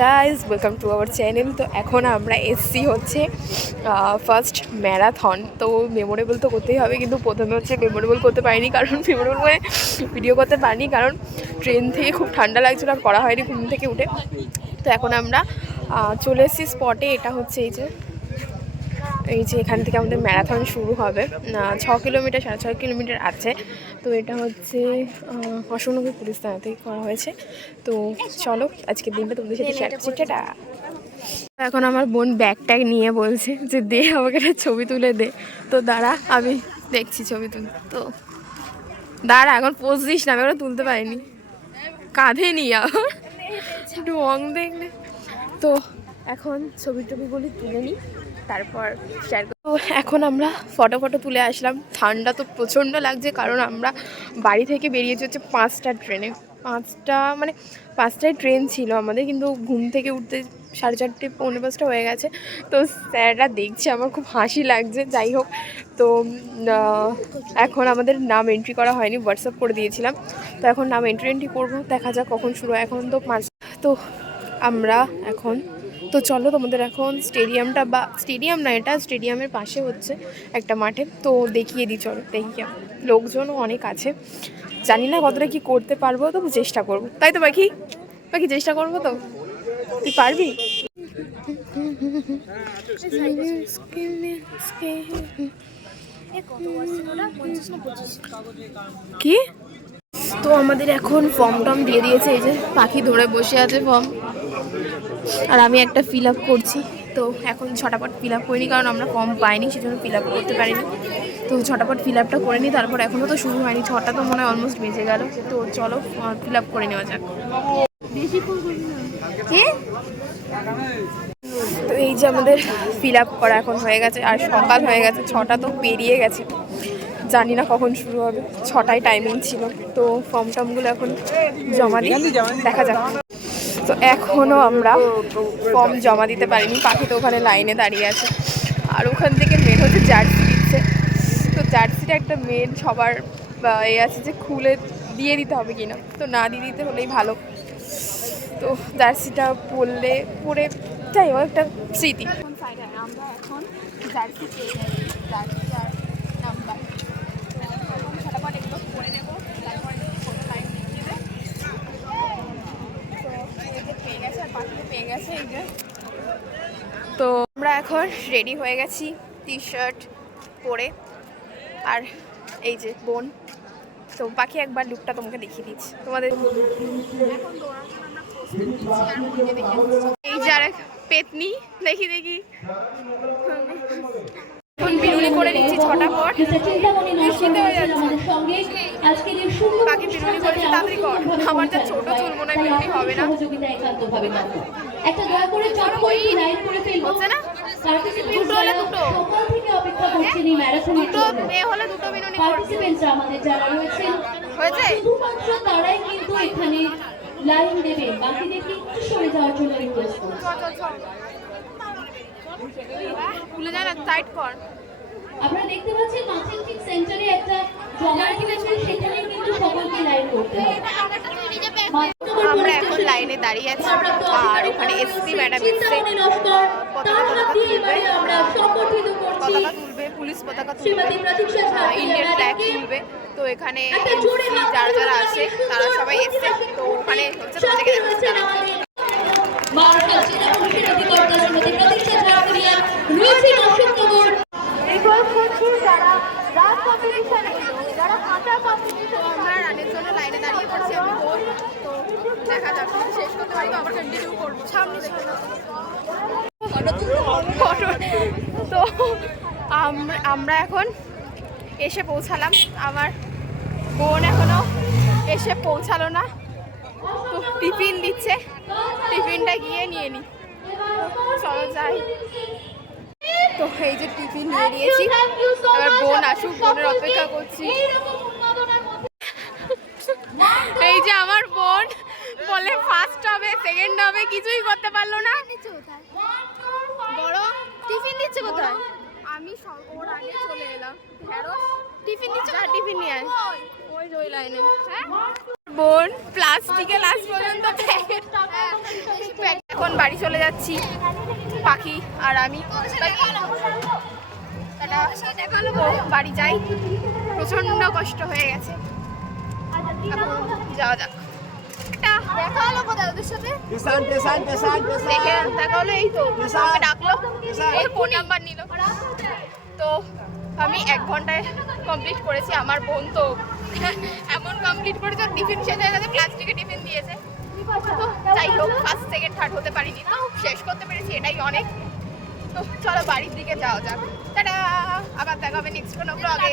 Guys, welcome to our channel. তো এখন আমরা এসছি হচ্ছে ফার্স্ট ম্যারাথন। তো মেমোরেবল তো করতেই হবে, কিন্তু প্রথমে হচ্ছে মেমোরেবল করতে পারিনি, কারণ মেমোরেবল মানে ভিডিও করতে পারিনি, কারণ ট্রেন থেকে খুব ঠান্ডা লাগছিল আর করা হয়নি ঘুম থেকে উঠে। তো এখন আমরা চলে এসেছি স্পটে। এটা হচ্ছে এই যে এখান থেকে আমাদের ম্যারাথন শুরু হবে। 6 কিলোমিটার 6.5 কিলোমিটার আছে। তো এটা হচ্ছে অশোকনগর পুলিশ থানা থেকে করা হয়েছে। তো চলো আজকের দিনটা তোমাদের সাথে শেয়ার করছি। টাটা। এখন আমার বোন ব্যাগ ট্যাগ নিয়ে বলছে যে দে আমাকে একটা ছবি তুলে দে। তো দাঁড়া, আমি দেখছি ছবি তুল। তো দাঁড়া, এখন পোজ দিস না, আমি ওরা তুলতে পারিনি, কাঁধে নিয়ে আমার ঢং দেখলে। তো এখন ছবি টবিগুলি তুলে নিই, তারপর শেয়ার করব। তো এখন আমরা ফটো তুলে আসলাম। ঠান্ডা তো প্রচণ্ড লাগছে, কারণ আমরা বাড়ি থেকে বেরিয়েছি হচ্ছে 5টার ট্রেনে। 5টায় ট্রেন ছিল আমাদের, কিন্তু ঘুম থেকে উঠতে 4:30 পৌনে 5টা হয়ে গেছে। তো স্যাররা দেখছে, আমার খুব হাসি লাগছে। যাই হোক, তো এখন আমাদের নাম এন্ট্রি করা হয়নি, হোয়াটসঅ্যাপ করে দিয়েছিলাম। তো এখন নাম এন্ট্রি করবো, দেখা যাক কখন শুরু হয়। এখন তো তো আমরা এখন তো চলো তোমাদের এখন স্টেডিয়ামটা, বা স্টেডিয়াম না, এটা স্টেডিয়ামের পাশে হচ্ছে একটা মাঠে। তো দেখিয়ে দিই, চলো দেখি। লোকজনও অনেক আছে, জানি না কতটা কি করতে পারবো, তবু চেষ্টা করবো। তাই তো পাখি চেষ্টা করবো। তো তুই পারবি? কি? তো আমাদের এখন ফর্ম টর্ম দিয়ে দিয়েছে। এই যে পাখি ধরে বসে আছে ফর্ম, আর আমি একটা ফিল আপ করছি। তো এখন ছটাপট ফিল আপ করিনি, কারণ আমরা ফর্ম পাইনি, সেজন্য ফিল আপ করতে পারিনি। তো ছটাপট ফিল আপটা করে নিই, তারপর এখনও তো শুরু হয়নি, 6টা তো মনে হয় অলমোস্ট বেজে গেল। তো চলো ফিল আপ করে নেওয়া যাক। তো এই যে আমাদের ফিল আপ করা এখন হয়ে গেছে, আর সকাল হয়ে গেছে, 6টা তো পেরিয়ে গেছে। জানি না কখন শুরু হবে, 6টায় টাইমিং ছিল। তো ফর্ম টর্মগুলো এখন জমা দিই, দেখা যাক। তো এখনও আমরা ফর্ম জমা দিতে পারিনি, পাখি তো ওখানে লাইনে দাঁড়িয়ে আছে। আর ওখান থেকে মেন হচ্ছে জার্সি দিচ্ছে। তো জার্সিটা একটা মেন সবার আছে যে খুলে দিয়ে দিতে হবে কিনা, তো না দিয়ে দিতে হলেই ভালো। তো জার্সিটা পরে যাই হোক, একটা স্মৃতি। আমরা এখন জার্সি পেয়ে গেছি, জার্সি আর নাম্বার ফটাফট এগুলো করে নেবো, তারপর লাইন দিয়ে দেবে। তো পেয়ে গেছে, আর পাখিও পেয়ে গেছে। এই যে, তো আমরা এখন রেডি হয়ে গেছি টি শার্ট পরে, আর এই যে বোন। তো পাখি একবার লুকটা তোমাকে দেখিয়ে দিচ্ছি তোমাদের। এখন দৌড়ানোর জন্য আমরা প্রস্তুত নিচ্ছি, আর মনে দেখি এই যে আরেক পেতনি, দেখি এখন বিরুনি করে নিচ্ছি 6টা পর। শীতে হয়ে যাচ্ছে, পাখি বিরুনি করেছে, তাড়াতাড়ি কর। আমার যা ছোট চুল, মনে হয় বিরুনি হবে না। একটা দয়া করে চটপট লাইন করে ফেলবো, হচ্ছে না? দুটো হলে দুটো, দুটো মেয়ে হলে দুটো বিরুনি করবে। আমাদের যারা রয়েছেন হয়েছে, শুধুমাত্র তারাই কিন্তু এখানে লাইন দেবে, বাকিদেরকে একটু সরে যাওয়ার জন্য রিকোয়েস্ট করছি। ভুলে যায় না, টাইট কর। আপনারা দেখতে পাচ্ছেন মাঠের ঠিক সেন্টারে একটা জমায়েত হয়েছে, সেখানে কিন্তু সকলকে লাইন করতে হবে। আমরা এখন লাইনে দাঁড়িয়ে আছি, আর ওখানে এসপি ম্যাডাম এসছে, পতাকা তুলবে, পুলিশ পতাকা তুলবে, ইন্ডিয়ান ফ্ল্যাগ তুলবে। তো এখানে যারা আছে তারা সবাই এসছে। তো ওখানে হচ্ছে তোমাদেরকে আমরা রানের জন্য লাইনে দাঁড়িয়ে পড়ছি। আমি বোন, তো দেখা যাক শেষ করতে পারি, আবার কন্টিনিউ করবো। তো আমরা এখন এসে পৌঁছালাম, আমার বোন এখনো এসে পৌঁছালো না। তো টিফিন দিচ্ছে, টিফিনটা গিয়ে নিয়ে নিই, চলো যাই। তো এই যে টিফিন নিয়ে নিয়েছি, এবার বোন আসুক, বোনের অপেক্ষা করছি। এই যে আমার বোন বলে ফার্স্ট হবে, সেকেন্ড হবে, কিছুই করতে পারলো না। বড় টিফিন দিচ্ছে কোথায়? আমি ওর আগে চলে এলাম। টিফিন দিচ্ছে, টিফিন নিয়ে আয়। ও বোন প্লাস্টিকে লাস্ট পর্যন্ত এখন বাড়ি চলে যাচ্ছি পাখি আর আমি বাড়ি যাই প্রচন্ড কষ্ট হয়ে গেছে যাওয়া যাক দেখা হলো কোথায় ওদের সাথে দেখে দেখা হলো এই তো আমাকে ডাকলো এই ফোন নাম্বার নিল তো আমি 1 ঘন্টায় কমপ্লিট করেছি আমার বোন তো এমন কমপ্লিট করেছে টিফিন শেষ হয়ে গেছে প্লাস্টিকে টিফিন দিয়েছে তো যাই হোক ফার্স্ট সেকেন্ড থার্ড হতে পারিনি তো শেষ করতে পেরেছি এটাই অনেক তো চলো বাড়ির দিকে যাওয়া যাক টাটা আবার দেখা হবে নেক্সট কোনো ব্লগে